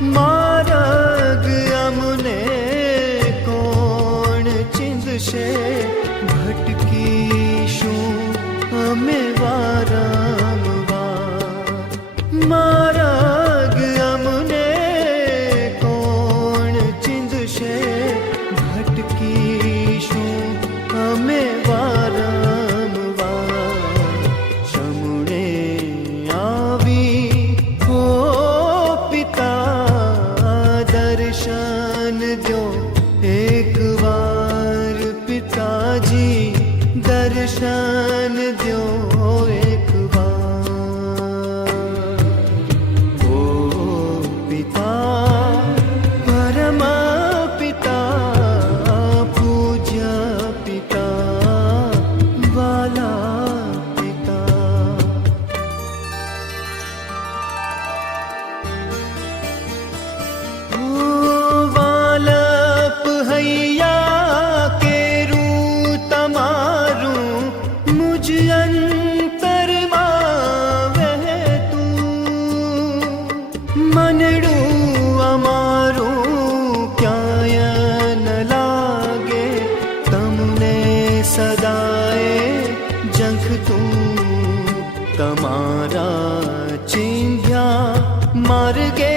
માર્ગ અમને કોણ ચીંધશે, ભટકીશું અમે વારંવાર. માર્ગ અમને કોણ ચીંધશે, ભટકીશું અમે વારંવાર. શમણે આવી હો પિતા, દર્શન દો એક વાર. પિતાજી દર્શન દો એક વાર. ઓ પિતા, પરમ પિતા, પૂજ્ય પિતા, વાલા પિતા. ઓ વાલપ હૈયા કેરું તમારું, મુજ અંતરમાં વહેતું. મનડું અમારું ક્યાંય ન લાગે, તમને સદાએ ઝંખતું. તમારા ચીંધ્યા માર્ગે